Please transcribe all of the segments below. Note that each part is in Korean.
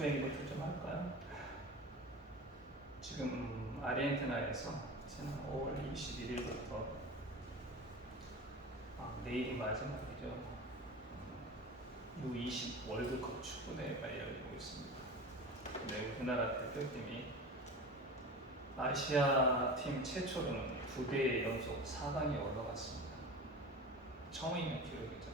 축구 얘기부터 좀 할까요? 지금 아르헨티나에서 지난 5월 21일부터 내일이 마지막이죠. U20 월드컵 축구 대회가 열리고 있습니다. 네, 우리나라 대표팀이 아시아 팀 최초로는 2대 연속 4강에 올라갔습니다. 처음 있는 기록이죠.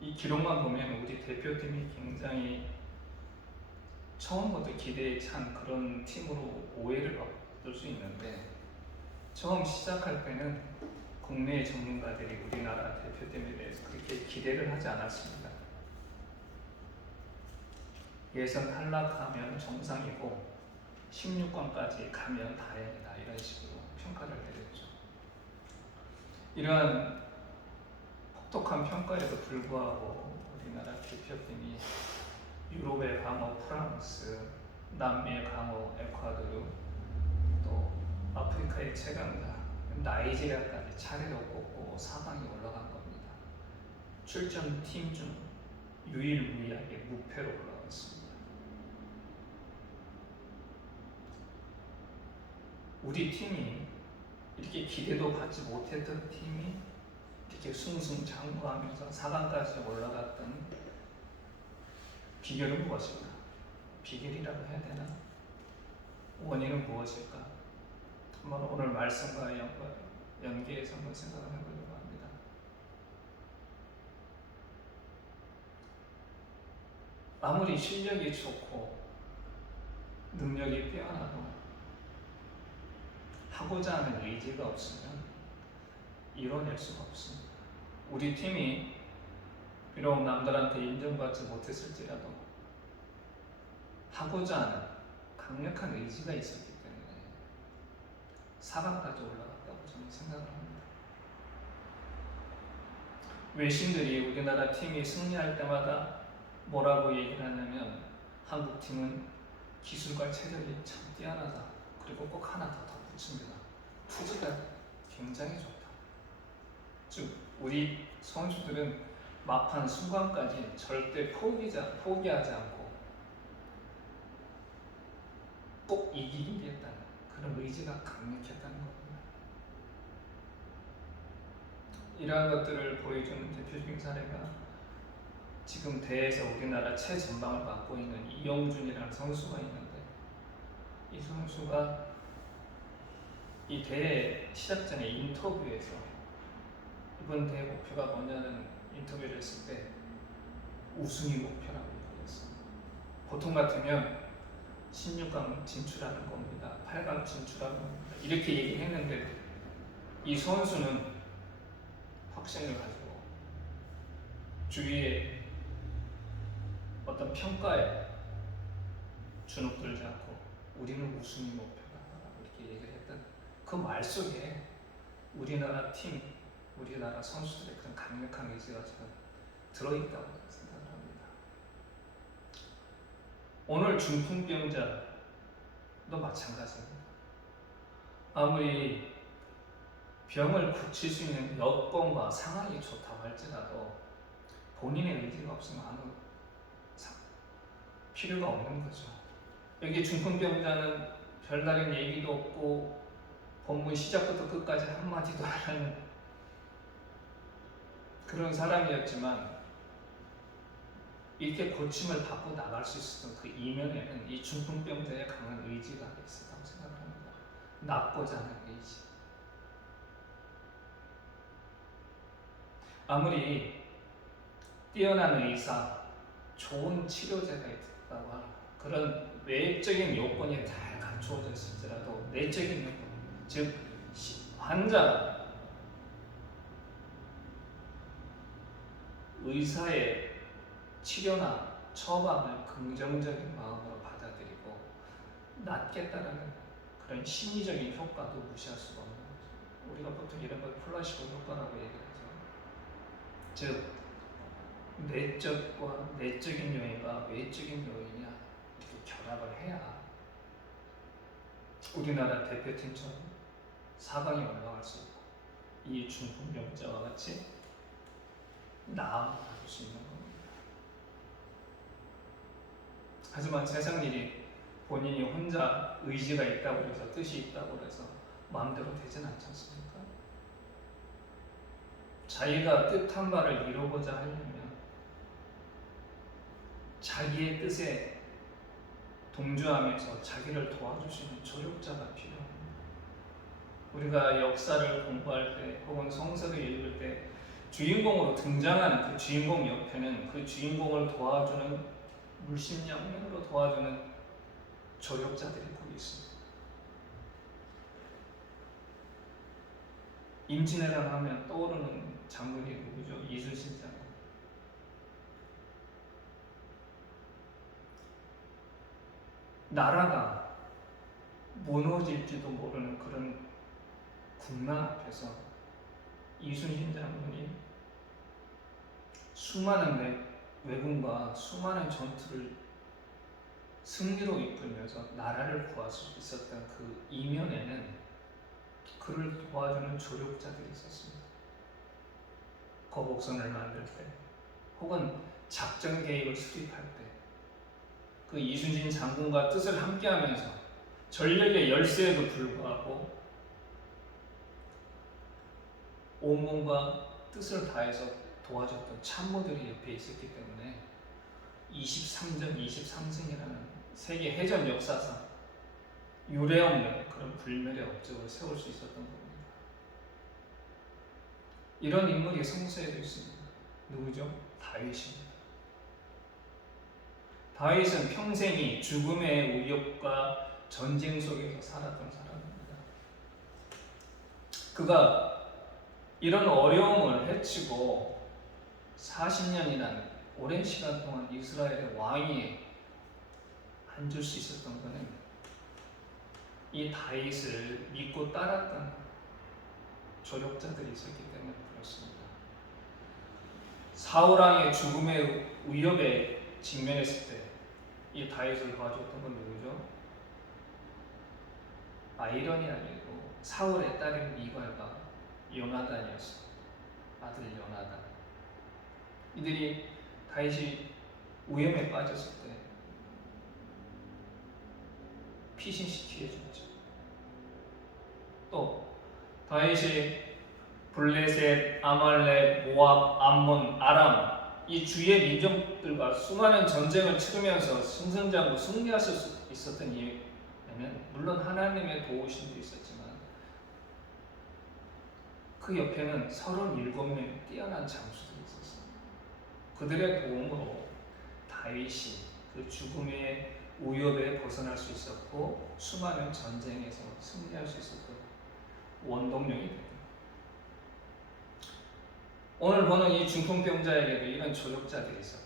이 기록만 보면 우리 대표팀이 굉장히 처음부터 기대에 찬 그런 팀으로 오해를 받을 수 있는데, 처음 시작할 때는 국내 전문가들이 우리나라 대표팀에 대해서 그렇게 기대를 하지 않았습니다. 예선 탈락하면 정상이고 16강까지 가면 다행이다, 이런 식으로 평가를 내렸죠. 이러한 혹독한 평가에도 불구하고 우리나라 대표팀이 유럽의 강호 프랑스, 남미의 강호 에콰도르, 또 아프리카의 최강자 나이지리아까지 차례로 꼽고 4강에 올라간 겁니다. 출전 팀 중 유일무이하게 무패로 올라갔습니다. 우리 팀이 이렇게 기대도 받지 못했던 팀이 이렇게 승승장구하면서 4강까지 올라갔던 비결은 무엇일까? 비결이라고 해야 되나? 원인은 무엇일까? 한번 오늘 말씀과 연계해서 한번 생각을 해보려고 합니다. 아무리 실력이 좋고 능력이 뛰어나도 하고자 하는 의지가 없으면 이뤄낼 수가 없습니다. 우리 팀이 비록 남들한테 인정받지 못했을지라도 하고자 하는 강력한 의지가 있었기 때문에 4강까지 올라갔다고 저는 생각을 합니다. 외신들이 우리나라 팀이 승리할 때마다 뭐라고 얘기를 하냐면, 한국 팀은 기술과 체력이 참 뛰어나다. 그리고 꼭 하나 더 덧붙입니다. 투지가 굉장히 좋다. 즉 우리 선수들은 막판 순간까지 절대 포기하지 않고 꼭 이기겠다는 그런 의지가 강력했다는 겁니다. 이러한 것들을 보여주는 대표적인 사례가 지금 대회에서 우리나라 최전방을 맡고 있는 이영준이라는 선수가 있는데, 이 선수가 이 대회 시작 전에 인터뷰에서 이번 대회 목표가 뭐냐는 인터뷰를 했을 때 우승이 목표라고 얘기했습니다. 보통 같으면 16강 진출하는 겁니다, 8강 진출하는 겁니다, 이렇게 얘기했는데 이 선수는 확신을 가지고 주위에 어떤 평가에 주눅들지 않고 우리는 우승이 목표다, 이렇게 얘기를 했던 그 말 속에 우리나라 팀, 우리나라 선수들의 그런 강력한 의지가 저는 들어있다고 생각을 합니다. 오늘 중풍병자도 마찬가지입니다. 아무리 병을 고칠 수 있는 여건과 상황이 좋다고 할지라도 본인의 의지가 없으면 아무 필요가 없는 거죠. 여기 중풍병자는 별다른 얘기도 없고 본문 시작부터 끝까지 한마디도 안 하는 그런 사람이었지만, 이렇게 고침을 받고 나갈 수 있었던 그 이면에는 이 중풍병자의 강한 의지가 있었다고 생각합니다. 낫고자 하는 의지. 아무리 뛰어난 의사, 좋은 치료제가 있다고 하는 그런 외적인 요건이 잘 갖추어졌을지라도 내적인 요건, 즉 환자가 의사의 치료나 처방을 긍정적인 마음으로 받아들이고 낫겠다라는 그런 심리적인 효과도 무시할 수가 없는 거죠. 우리가 보통 이런 걸 플라시보 효과라고 얘기를 하죠. 즉 내적과 내적인 요인과 외적인 요인이 이렇게 결합을 해야 우리나라 대표팀처럼 4강에 올라갈 수 있고 이 중풍병자와 같이 나음을 받을 수 있는 겁니다. 하지만 세상 일이 본인이 혼자 의지가 있다고 해서 뜻이 있다고 해서 마음대로 되진 않지 않습니까? 자기가 뜻한 바를 이루고자 하려면 자기의 뜻에 동조하면서 자기를 도와주시는 조력자가 필요합니다. 우리가 역사를 공부할 때 혹은 성서를 읽을 때 주인공으로 등장하는 그 주인공 옆에는 그 주인공을 도와주는 물심양면으로 도와주는 조력자들이 꼭 있습니다. 임진왜란 하면 떠오르는 장군이 누구죠? 이순신 장군. 나라가 무너질지도 모르는 그런 국난 앞에서 이순신 장군이 수많은 왜군과 수많은 전투를 승리로 이끌면서 나라를 구할 수 있었던 그 이면에는 그를 도와주는 조력자들이 있었습니다. 거복선을 만들 때 혹은 작전 계획을 수립할 때 그 이순신 장군과 뜻을 함께하면서 전력의 열세에도 불구하고 온몸과 뜻을 다해서 도와줬던 참모들이 옆에 있었기 때문에 23전 23승이라는 세계 해전 역사상 유례없는 그런 불멸의 업적을 세울 수 있었던 겁니다. 이런 인물이 성서에도 있습니다. 누구죠? 다윗입니다. 다윗은 평생이 죽음의 위협과 전쟁 속에서 살았던 사람입니다. 그가 이런 어려움을 헤치고 40년이라는 오랜 시간 동안 이스라엘의 왕위에 앉을 수 있었던 것은 이 다윗을 믿고 따랐던 조력자들이 있었기 때문에 그렇습니다. 사울왕의 죽음의 위협에 직면했을 때 이 다윗을 도와줬던 건 누구죠? 아이론이 아니고 사울의 딸인 미갈과 요나단이었습니다. 아들 요나단. 이들이 다윗이 위험에 빠졌을 때 피신시키게 해줬죠. 또 다윗이 블레셋, 아말렉, 모압, 암몬, 아람 이 주의 민족들과 수많은 전쟁을 치르면서 승승장구 승리하실 수 있었던 이유는 물론 하나님의 도우심도 있었지만 그 옆에는 37명의 뛰어난 장수들이 있었습니다. 그들의 도움으로 다윗이 그 죽음의 위협에 벗어날 수 있었고 수많은 전쟁에서 승리할 수 있었던 원동력이 됩니다. 오늘 보는 이 중풍병자에게도 이런 조력자들이 있었죠.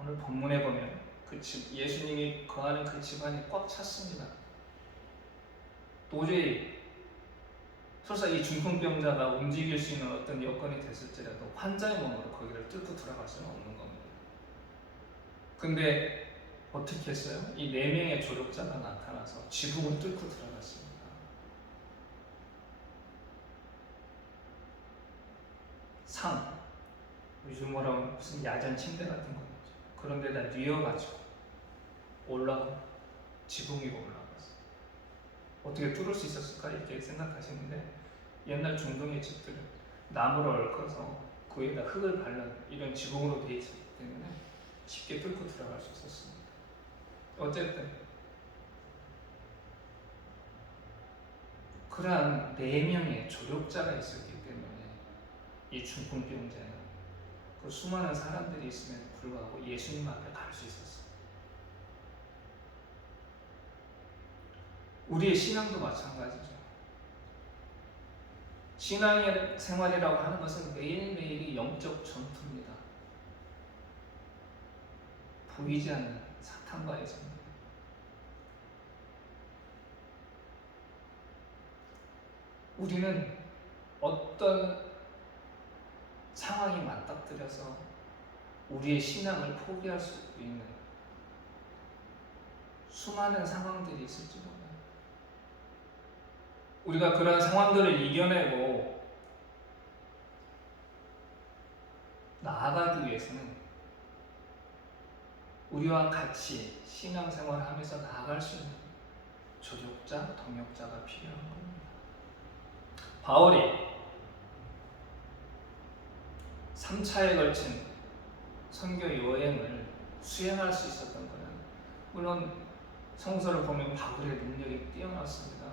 오늘 본문에 보면 그 예수님이 거하는 그 집안이 꽉 찼습니다. 도저히 설사 이 중풍병자가 움직일 수 있는 어떤 여건이 됐을지라도 환자의 몸으로 거기를 뚫고 들어갈 수는 없는 겁니다. 근데 어떻게 했어요? 이 4명의 조력자가 나타나서 지붕을 뚫고 들어갔습니다. 상, 요즘 뭐라고 무슨 야전 침대 같은 거죠. 그런 데다 뉘어가지고 지붕 위로 올라갔어요. 어떻게 뚫을 수 있었을까 이렇게 생각하시는데 옛날 중동의 집들은 나무를 얽어서 그 위에다 흙을 바른 이런 지붕으로 되어 있었기 때문에 쉽게 뚫고 들어갈 수 있었습니다. 어쨌든 그러한 4명의 조력자가 있었기 때문에 이 중풍병자는 그 수많은 사람들이 있음에도 불구하고 예수님 앞에 갈 수 있었어요. 우리의 신앙도 마찬가지죠. 신앙의 생활이라고 하는 것은 매일매일이 영적 전투입니다. 보이지 않는 사탄과의 전투. 우리는 어떤 상황이 맞닥뜨려서 우리의 신앙을 포기할 수 있는 수많은 상황들이 있을지 몰라요. 우리가 그런 상황들을 이겨내고 나아가기 위해서는 우리와 같이 신앙생활을 하면서 나아갈 수 있는 조력자, 동역자가 필요한 겁니다. 바울이 3차에 걸친 선교 여행을 수행할 수 있었던 것은 물론 성서를 보면 바울의 능력이 뛰어났습니다.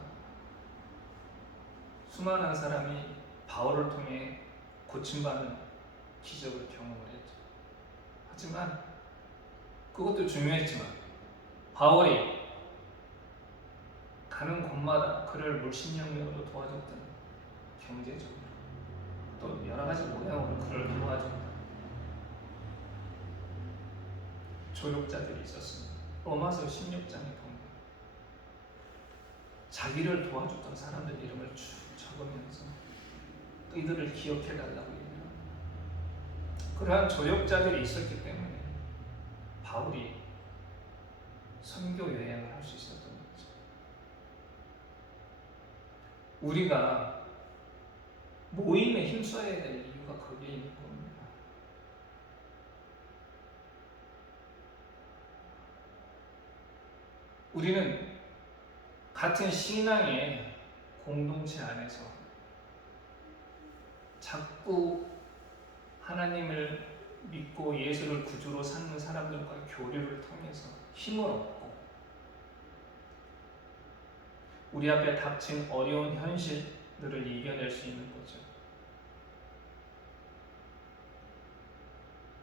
수많은 사람이 바울을 통해 고침받는 기적을 경험을 했죠. 하지만 그것도 중요했지만 바울이 가는 곳마다 그를 물심령력으로 도와줬던 경제적으로 또 여러 가지 모양으로 그를 도와줬던 조력자들이 있었습니다. 로마서 16장에 보면 자기를 도와줬던 사람들 이름을 쭉 적으면서 이들을 기억해달라고 얘기합니다. 그러한 조력자들이 있었기 때문에 바울이 선교 여행을 할 수 있었던 거죠. 우리가 모임에 힘써야 될 이유가 거기에 있는 겁니다. 우리는 같은 신앙의 공동체 안에서 자꾸 하나님을 믿고 예수를 구주로 삼는 사람들과 교류를 통해서 힘을 얻고 우리 앞에 닥친 어려운 현실들을 이겨낼 수 있는 거죠.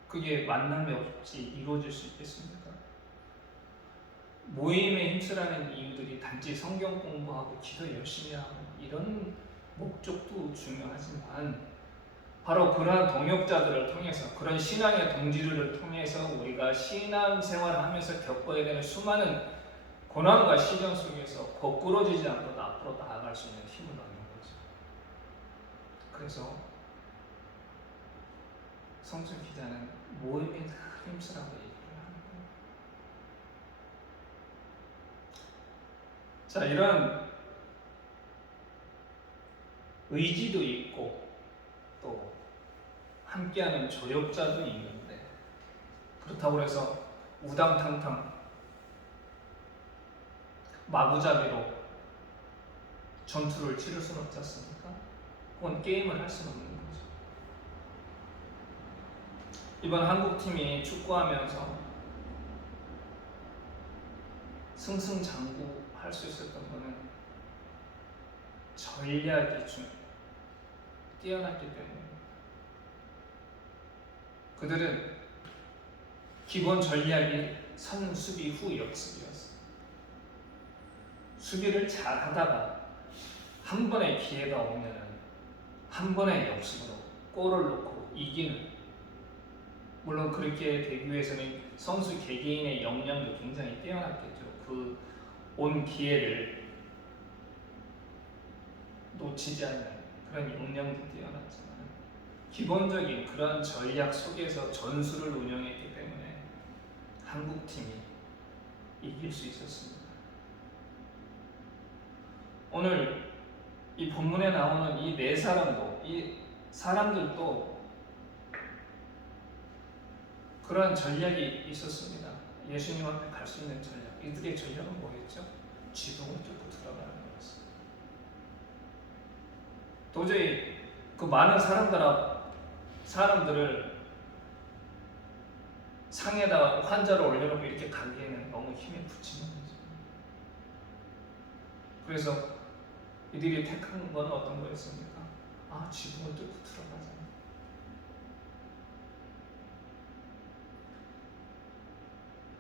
그게 만남이 없이 이루어질 수 있겠습니까? 모임에 힘쓰라는 이유들이 단지 성경 공부하고 기도 열심히 하고 이런 목적도 중요하지만 바로 그러한 동역자들을 통해서 그런 신앙의 동지들을 통해서 우리가 신앙생활을 하면서 겪어야 되는 수많은 고난과 시련 속에서 거꾸러지지 않고 앞으로 나아갈 수 있는 힘을 얻는 거죠. 그래서 성준 기자는 모임에 힘쓰라고 얘기를 하는 거예요. 자, 이런 의지도 있고 또 함께하는 조력자도 있는데 그렇다고 해서 우당탕탕 마구잡이로 전투를 치를 수는 없지 않습니까? 혹은 게임을 할 수는 없는 거죠. 이번 한국팀이 축구하면서 승승장구할 수 있었던 것은 전략이 좀 뛰어났기 때문에 그들은 기본 전략이 선수비 후 역습이었어요. 수비를 잘 하다가 한 번의 기회가 오면 한 번의 역습으로 골을 넣고 이기는, 물론 그렇게 되기 위해서는 선수 개개인의 역량도 굉장히 뛰어났겠죠. 그 온 기회를 놓치지 않는 그런 역량도 뛰어났지만 기본적인 그런 전략 속에서 전술을 운영했기 때문에 한국팀이 이길 수 있었습니다. 오늘 이 본문에 나오는 이 네 사람도, 이 사람들도 그러한 전략이 있었습니다. 예수님 앞에 갈 수 있는 전략. 이들의 전략은 뭐였죠? 지붕을 뚫고 들어가는 거였어요. 도저히 그 많은 사람들을 상에다 환자를 올려놓고 이렇게 가기에는 너무 힘이 붙이는 거죠. 그래서 이들이 택한 건 어떤 거였습니까? 지붕을 뚫고 들어가자.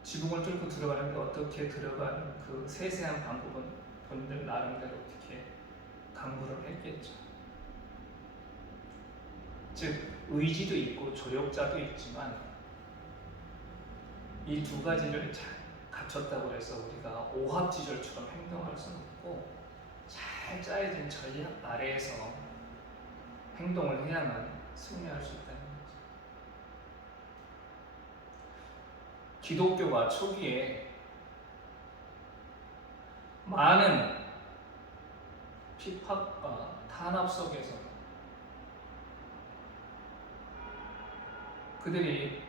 지붕을 뚫고 들어가는데 어떻게 들어가는 그 세세한 방법은 본인들 나름대로 어떻게 강구를 했겠죠. 즉 의지도 있고 조력자도 있지만 이 두 가지를 잘 갖췄다고 해서 우리가 오합지졸처럼 행동할 수는 없고 잘 짜여진 전략 아래에서 행동을 해야만 승리할 수 있다는 거죠. 기독교가 초기에 많은 핍박과 탄압 속에서 그들이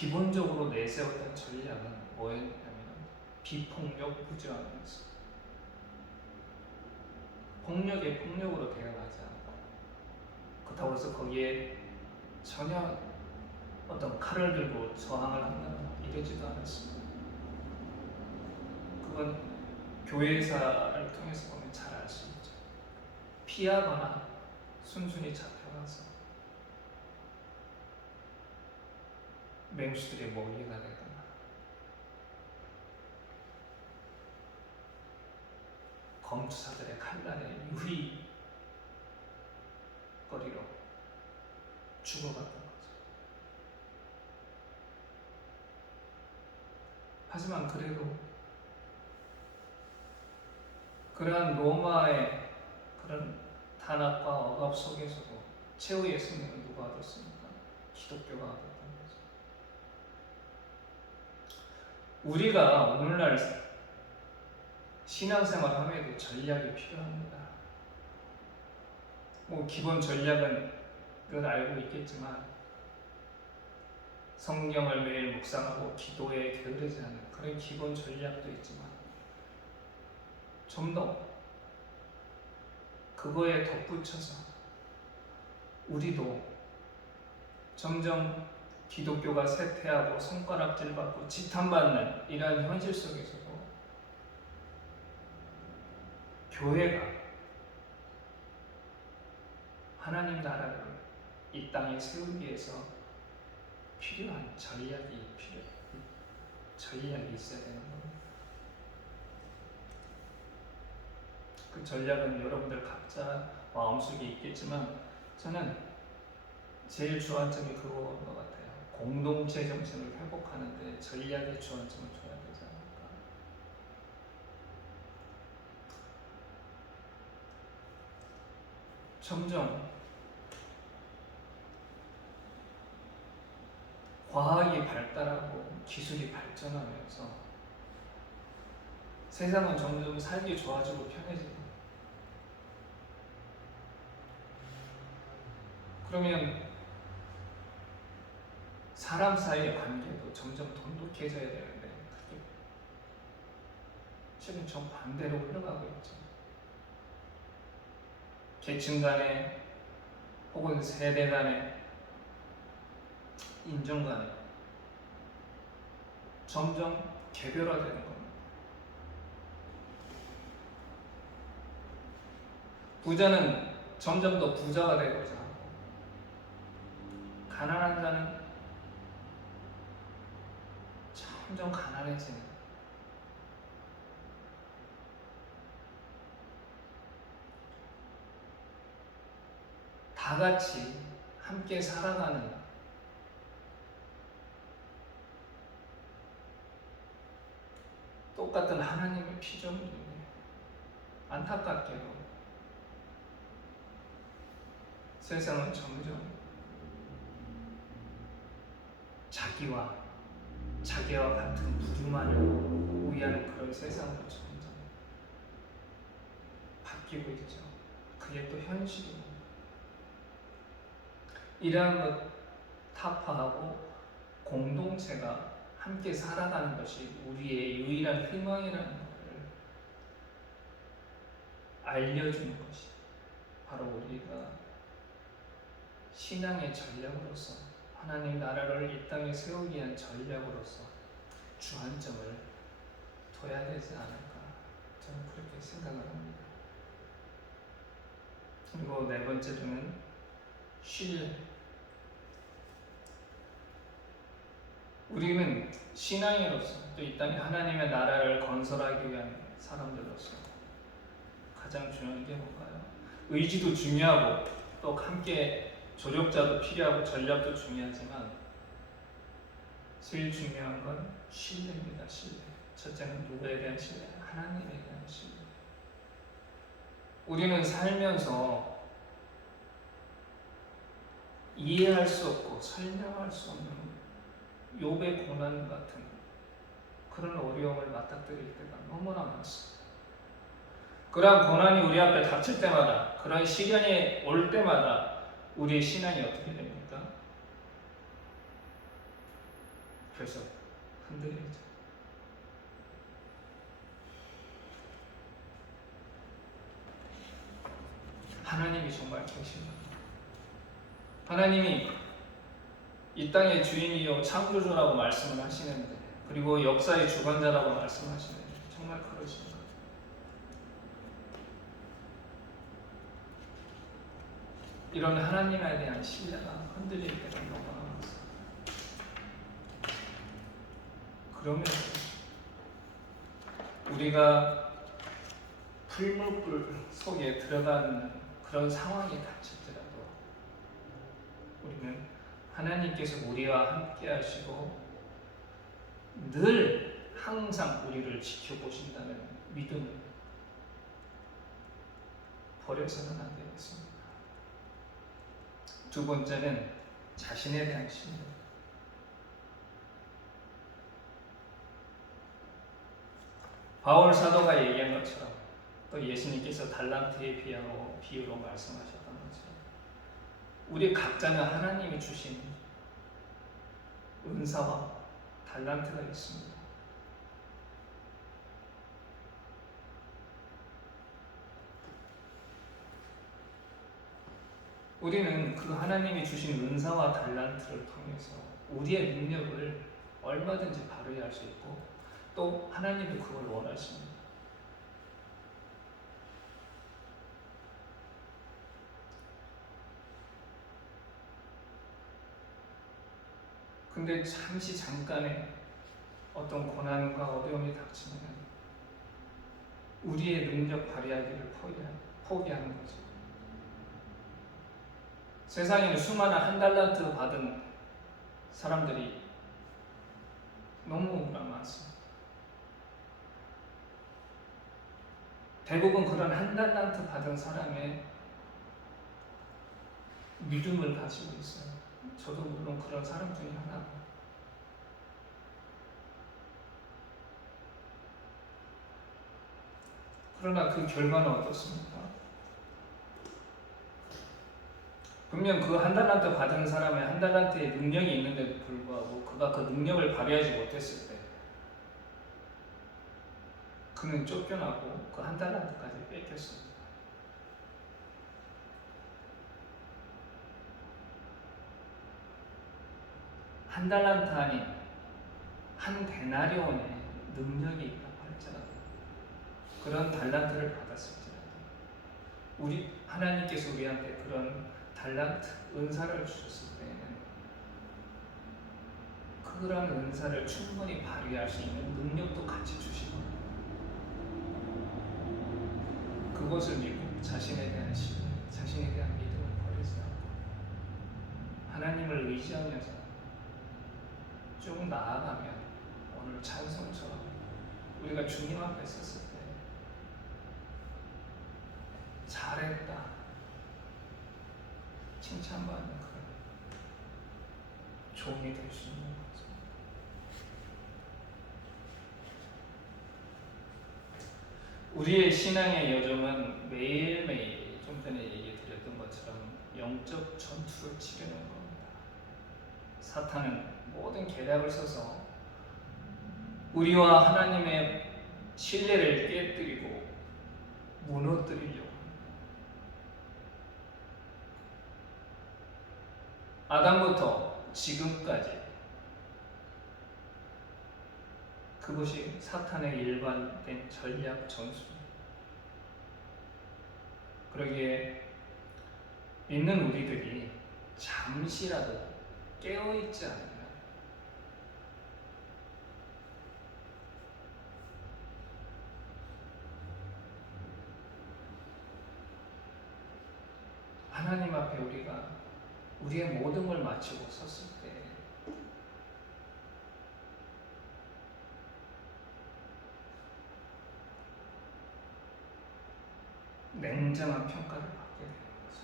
기본적으로 내세웠던 전략은 뭐였냐면 비폭력 무저항이었어요. 폭력에 폭력으로 대응하지 않고, 그렇다고 해서 거기에 전혀 어떤 칼을 들고 저항을 한다거나 이러지도 않았습니다. 그건 교회사를 통해서 보면 잘 알 수 있죠. 피하거나 순순히 잡혀가서 맹수들의 먹이가 되거나 검투사들의 칼날에 유리거리로 죽어갔던 거죠. 하지만 그래도 그러한 로마의 그런 탄압과 억압 속에서도 최후의 승리는 누가 얻었습니까? 기독교가 얻었던 거죠. 우리가 오늘날 신앙생활 하면도 전략이 필요합니다. 뭐 기본 전략은 그걸 알고 있겠지만 성경을 매일 묵상하고 기도에 게으르지 않는 그런 기본 전략도 있지만 좀 더 그거에 덧붙여서 우리도 점점 기독교가 쇠퇴하고 손가락질 받고 지탄받는 이러한 현실 속에서도 교회가 하나님 나라를 이 땅에 세우기 위해서 필요한 전략이 있어야 되는 겁니다. 그 전략은 여러분들 각자 마음속에 있겠지만 저는 제일 주안점이 그거인 것 같아요. 공동체 정신을 회복하는데 전략의 주안점을 줘야 되지 않을까. 점점 과학이 발달하고 기술이 발전하면서 세상은 점점 살기 좋아지고 편해지고, 그러면 사람 사이의 관계도 점점 돈독해져야 되는데 그게 지금 정반대로 흘러가고 있죠. 계층 간에 혹은 세대 간에 인종 간에 점점 개별화되는 겁니다. 부자는 점점 더 부자가 되고자 하고, 가난한 자는 점점 가난해지는, 다 같이 함께 살아가는 똑같은 하나님의 피조물인데 안타깝게도 세상은 점점 자기와 같은 부류만을 위하는 그런 세상으로 점점 바뀌고 있죠. 그게 또 현실입니다. 이러한 것 타파하고 공동체가 함께 살아가는 것이 우리의 유일한 희망이라는 것을 알려주는 것이 바로 우리가 신앙의 전략으로서 하나님 나라를 이 땅에 세우기 위한 전략으로서 주안점을 둬야 되지 않을까, 저는 그렇게 생각을 합니다. 그리고 네 번째로는 신뢰. 우리는 신앙인으로서 또 이 땅에 하나님의 나라를 건설하기 위한 사람들로서 가장 중요한 게 뭔가요? 의지도 중요하고 또 함께 조력자도 필요하고 전략도 중요하지만 제일 중요한 건 신뢰입니다. 신뢰. 첫째는 누구에 대한 신뢰? 하나님에 대한 신뢰. 우리는 살면서 이해할 수 없고 설명할 수 없는 욥의 고난 같은 그런 어려움을 맞닥뜨릴 때가 너무나 많습니다. 그러한 고난이 우리 앞에 닥칠 때마다, 그러한 시련이 올 때마다 우리의 신앙이 어떻게 됩니까? 그래서 흔들리죠. 하나님이 정말 계십니다. 하나님이 이 땅의 주인이요 창조주라고 말씀을 하시는데, 그리고 역사의 주관자라고 말씀하시는데 정말 그러신가? 이런 하나님에 대한 신뢰가 흔들릴 때가 너무 많았어요. 그러면 우리가 풀무불 속에 들어가는 그런 상황이 닥칠지라도 우리는 하나님께서 우리와 함께 하시고 늘 항상 우리를 지켜보신다는 믿음을 버려서는 안 되겠습니다. 두 번째는 자신에 대한 신뢰. 바울 사도가 얘기한 것처럼, 또 예수님께서 달란트의 비유로 말씀하셨던 것처럼, 우리 각자는 하나님이 주신 은사와 달란트가 있습니다. 우리는 그 하나님이 주신 은사와 달란트를 통해서 우리의 능력을 얼마든지 발휘할 수 있고, 또 하나님이 그걸 원하십니다. 근데 잠깐의 어떤 고난과 어려움이 닥치면 우리의 능력 발휘하기를 포기하는 거죠. 세상에는 수많은 한 달란트 받은 사람들이 너무 많습니다. 대부분 그런 한 달란트 받은 사람의 믿음을 가지고 있어요. 저도 물론 그런 사람 중에 하나고. 그러나 그 결과는 어떻습니까? 분명 그 한 달란트 받은 사람의 한 달란트의 능력이 있는데도 불구하고 그가 그 능력을 발휘하지 못했을 때 그는 쫓겨나고 그 한 달란트까지 뺏겼습니다. 한 달란트 아닌 한 데나리온의 능력이 있다고 할지라도, 그런 달란트를 받았을지라도, 우리 하나님께서 우리한테 그런 달란트, 은사를 주셨을 때에는 그런 은사를 충분히 발휘할 수 있는 능력도 같이 주시고, 그것을 믿고 자신에 대한 신뢰, 자신에 대한 믿음을 버리지 않고 하나님을 의지하면서 쭉 나아가면 오늘 찬송처럼 우리가 주님 앞에 섰을 때 잘했다 칭찬받는 그런 종이 될 수 있는 거죠. 우리의 신앙의 여정은 매일매일 좀 전에 얘기 드렸던 것처럼 영적 전투를 치르는 겁니다. 사탄은 모든 계략을 써서 우리와 하나님의 신뢰를 깨뜨리고 무너뜨리려고 합니다. 아담부터 지금까지 그것이 사탄의 일관된 전략 전술입니다. 그러기에 믿는 우리들이 잠시라도 깨어있지 않으면 하나님 앞에 우리가 우리의 모든 걸 마치고 섰을 때 냉정한 평가를 받게 되는 거죠.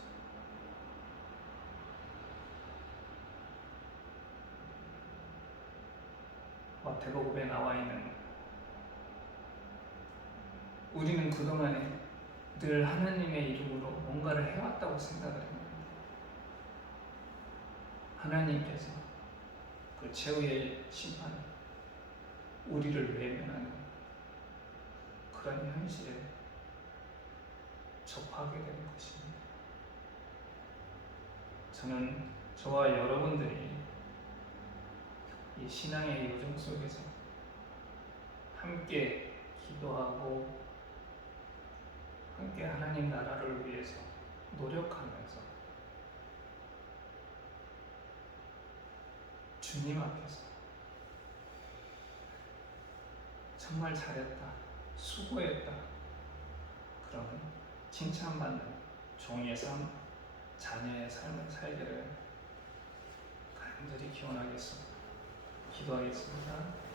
마태복음에 나와 있는, 우리는 그동안에 늘 하나님의 이름으로 뭔가를 해왔다고 생각을 합니다. 하나님께서 그 최후의 심판, 우리를 외면하는 그런 현실에 접하게 되는 것입니다. 저는 저와 여러분들이 이 신앙의 요정 속에서 함께 기도하고 함께 하나님 나라를 위해서 노력하면서 주님 앞에서 정말 잘했다, 수고했다, 그런 칭찬받는 종의 삶, 자녀의 삶을 살기를 간절히 기원하겠습니다. 기도하겠습니다.